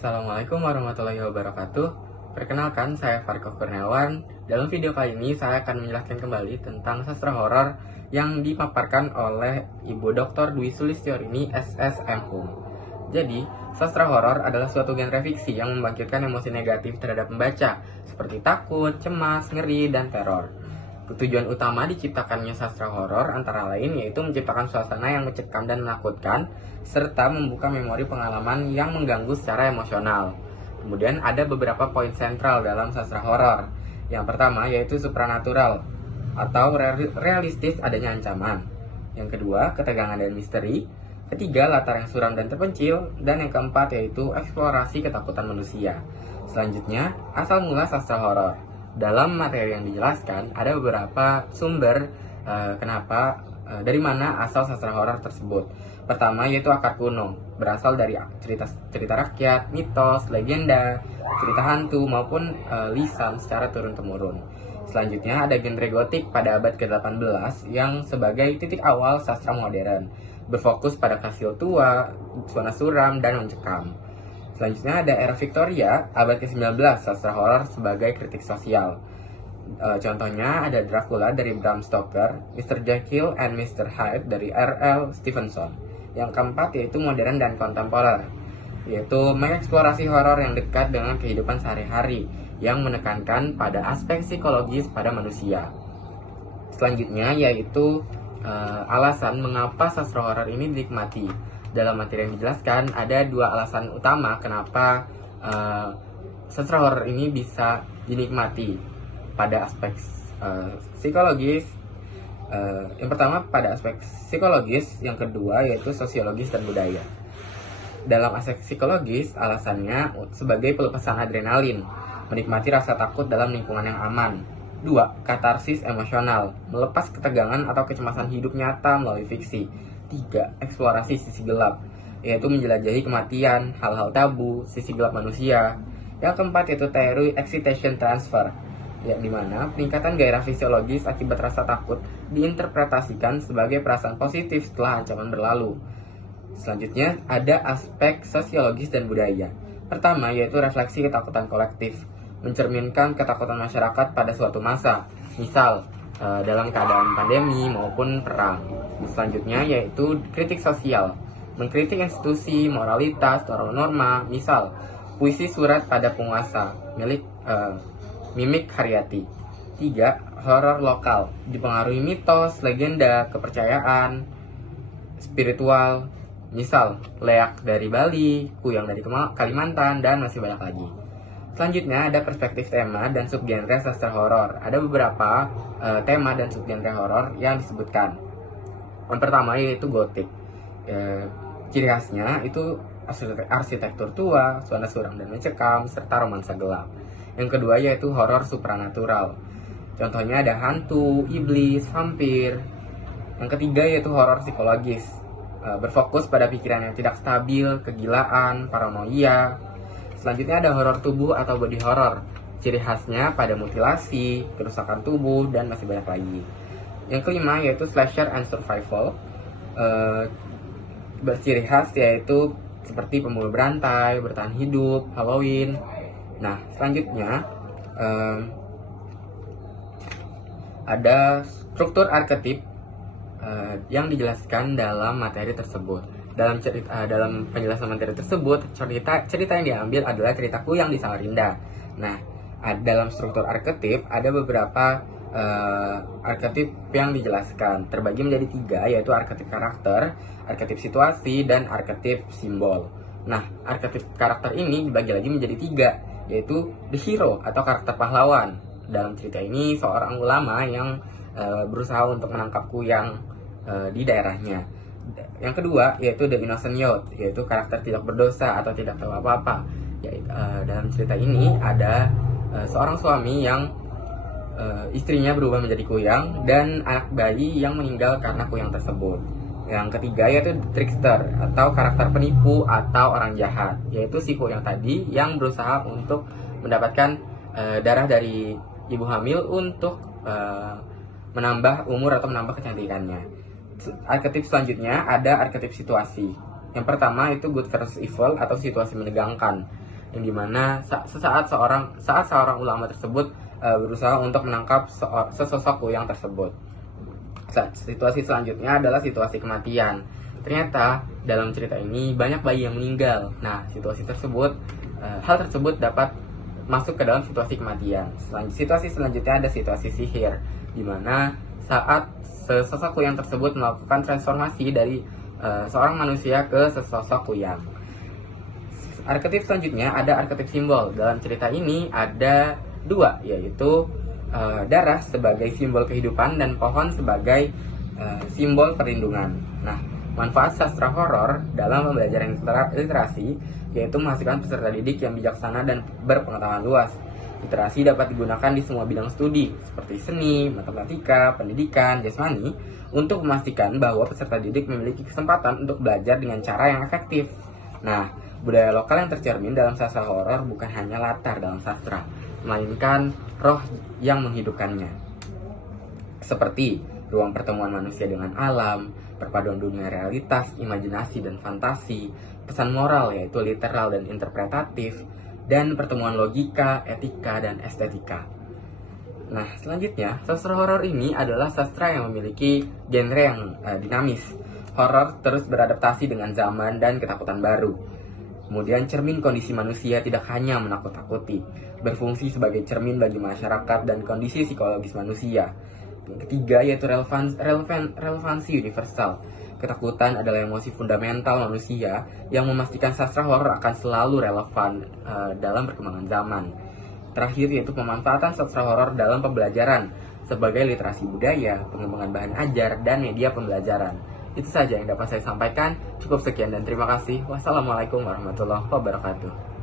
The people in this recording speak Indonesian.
Assalamualaikum warahmatullahi wabarakatuh. Perkenalkan, saya Farko Kurniawan. Dalam video kali ini, saya akan menjelaskan kembali tentang sastra horor yang dipaparkan oleh Ibu Dr. Dwi Sulistyorini SSMHum. Jadi, sastra horor adalah suatu genre fiksi yang membangkitkan emosi negatif terhadap pembaca, seperti takut, cemas, ngeri, dan teror. Tujuan utama diciptakannya sastra horor antara lain yaitu menciptakan suasana yang mencekam dan menakutkan, serta membuka memori pengalaman yang mengganggu secara emosional. Kemudian ada beberapa poin sentral dalam sastra horor. Yang pertama yaitu supranatural atau realistis adanya ancaman. Yang kedua, ketegangan dan misteri. Ketiga, latar yang suram dan terpencil. Dan yang keempat yaitu eksplorasi ketakutan manusia. Selanjutnya, asal mula sastra horor. Dalam materi yang dijelaskan, ada beberapa sumber dari mana asal sastra horor tersebut. Pertama yaitu akar kuno, berasal dari cerita rakyat, mitos, legenda, cerita hantu maupun lisan secara turun-temurun. Selanjutnya ada genre gotik pada abad ke-18 yang sebagai titik awal sastra modern, berfokus pada kastil tua, zona suram, dan mencekam. Selanjutnya ada era Victoria, abad ke-19, sastra horor sebagai kritik sosial. Contohnya ada Dracula dari Bram Stoker, Mr. Jekyll and Mr. Hyde dari R.L. Stevenson. Yang keempat yaitu modern dan kontemporer, yaitu mengeksplorasi horor yang dekat dengan kehidupan sehari-hari, yang menekankan pada aspek psikologis pada manusia. Selanjutnya yaitu alasan mengapa sastra horor ini dinikmati. Dalam materi yang dijelaskan, ada dua alasan utama kenapa sastra horor ini bisa dinikmati pada aspek psikologis. Yang pertama pada aspek psikologis, yang kedua yaitu sosiologis dan budaya. Dalam aspek psikologis, alasannya sebagai pelepasan adrenalin, menikmati rasa takut dalam lingkungan yang aman. 2. Katarsis emosional, melepas ketegangan atau kecemasan hidup nyata melalui fiksi. 3. Eksplorasi sisi gelap, yaitu menjelajahi kematian, hal-hal tabu, sisi gelap manusia. Yang keempat yaitu teori excitation transfer, yang dimana peningkatan gairah fisiologis akibat rasa takut diinterpretasikan sebagai perasaan positif setelah ancaman berlalu. Selanjutnya ada aspek sosiologis dan budaya. Pertama yaitu refleksi ketakutan kolektif, mencerminkan ketakutan masyarakat pada suatu masa, misal dalam keadaan pandemi maupun perang. Selanjutnya yaitu kritik sosial, mengkritik institusi, moralitas, norma, misal puisi surat pada penguasa milik Mimik Haryati. 3. Horor lokal, dipengaruhi mitos, legenda, kepercayaan spiritual, misal Leak dari Bali, Kuyang dari Kalimantan, dan masih banyak lagi. Selanjutnya ada perspektif tema dan subgenre sastra horor. Ada beberapa tema dan subgenre horor yang disebutkan. Yang pertama yaitu gotik. Ciri khasnya itu arsitektur tua, zona suram dan mencekam, serta romansa gelap. Yang kedua yaitu horor supranatural. Contohnya ada hantu, iblis, vampir. Yang ketiga yaitu horor psikologis, berfokus pada pikiran yang tidak stabil, kegilaan, paranoia. Selanjutnya ada horor tubuh atau body horror. Ciri khasnya pada mutilasi, kerusakan tubuh, dan masih banyak lagi. Yang kelima yaitu slasher and survival. Berciri khas yaitu seperti pembunuh berantai, bertahan hidup, Halloween. Nah, selanjutnya ada struktur arketip yang dijelaskan dalam materi tersebut. Dalam penjelasan materi tersebut, cerita yang diambil adalah cerita Kuyang di Samarinda. Nah, dalam struktur arketip ada beberapa arketip yang dijelaskan, terbagi menjadi 3, yaitu arketip karakter, arketip situasi, dan arketip simbol. Nah, arketip karakter ini dibagi lagi menjadi 3, yaitu the hero atau karakter pahlawan. Dalam cerita ini seorang ulama yang berusaha untuk menangkap Kuyang di daerahnya. Yang kedua yaitu the innocent youth, yaitu karakter tidak berdosa atau tidak tahu apa-apa. Dalam cerita ini ada seorang suami yang istrinya berubah menjadi Kuyang dan anak bayi yang meninggal karena Kuyang tersebut. Yang ketiga yaitu trickster atau karakter penipu atau orang jahat, yaitu si Kuyang tadi yang berusaha untuk mendapatkan darah dari ibu hamil untuk menambah umur atau menambah kecantikannya. Arketip selanjutnya ada arketip situasi. Yang pertama itu good versus evil atau situasi menegangkan. yang dimana saat seorang ulama tersebut berusaha untuk menangkap sesosok kuyang tersebut. Situasi selanjutnya adalah situasi kematian. Ternyata dalam cerita ini banyak bayi yang meninggal. Nah, hal tersebut dapat masuk ke dalam situasi kematian. Situasi selanjutnya ada situasi sihir, di mana saat sesosok kuyang tersebut melakukan transformasi dari seorang manusia ke sesosok kuyang. Arketip selanjutnya ada arketip simbol. Dalam cerita ini ada dua, yaitu darah sebagai simbol kehidupan dan pohon sebagai simbol perlindungan. Nah, manfaat sastra horor dalam pembelajaran literasi yaitu menghasilkan peserta didik yang bijaksana dan berpengetahuan luas. Literasi dapat digunakan di semua bidang studi seperti seni, matematika, pendidikan, jasmani untuk memastikan bahwa peserta didik memiliki kesempatan untuk belajar dengan cara yang efektif. Nah, budaya lokal yang tercermin dalam sastra horor bukan hanya latar dalam sastra, melainkan roh yang menghidupkannya. Seperti ruang pertemuan manusia dengan alam, perpaduan dunia realitas, imajinasi dan fantasi, pesan moral yaitu literal dan interpretatif, dan pertemuan logika, etika, dan estetika. Nah, selanjutnya, sastra horor ini adalah sastra yang memiliki genre yang dinamis. Horor terus beradaptasi dengan zaman dan ketakutan baru. Kemudian cermin kondisi manusia tidak hanya menakut-takuti, berfungsi sebagai cermin bagi masyarakat dan kondisi psikologis manusia. Yang ketiga yaitu relevansi universal. Ketakutan adalah emosi fundamental manusia yang memastikan sastra horor akan selalu relevan dalam perkembangan zaman. Terakhir yaitu pemanfaatan sastra horor dalam pembelajaran sebagai literasi budaya, pengembangan bahan ajar, dan media pembelajaran. Itu saja yang dapat saya sampaikan. Cukup sekian dan terima kasih. Wassalamualaikum warahmatullahi wabarakatuh.